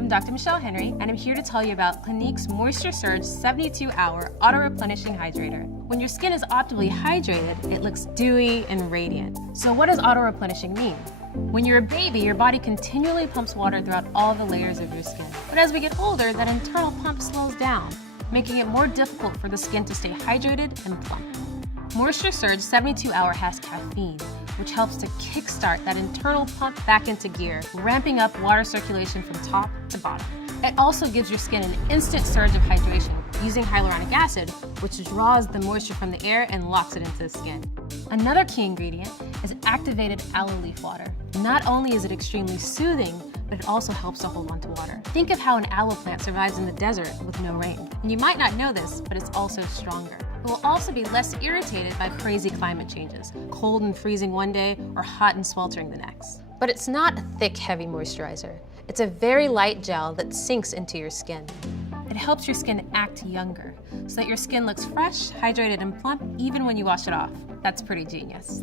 I'm Dr. Michelle Henry, and I'm here to tell you about Clinique's Moisture Surge 72-Hour Auto-Replenishing Hydrator. When your skin is optimally hydrated, it looks dewy and radiant. So what does auto-replenishing mean? When you're a baby, your body continually pumps water throughout all the layers of your skin. But as we get older, that internal pump slows down, making it more difficult for the skin to stay hydrated and plump. Moisture Surge 72-Hour has caffeine, which helps to kickstart that internal pump back into gear, ramping up water circulation from top to bottom. It also gives your skin an instant surge of hydration using hyaluronic acid, which draws the moisture from the air and locks it into the skin. Another key ingredient is activated aloe leaf water. Not only is it extremely soothing, but it also helps to hold on to water. Think of how an aloe plant survives in the desert with no rain. And you might not know this, but it's also stronger. It will also be less irritated by crazy climate changes, cold and freezing one day or hot and sweltering the next. But it's not a thick, heavy moisturizer. It's a very light gel that sinks into your skin. It helps your skin act younger, so that your skin looks fresh, hydrated, and plump even when you wash it off. That's pretty genius.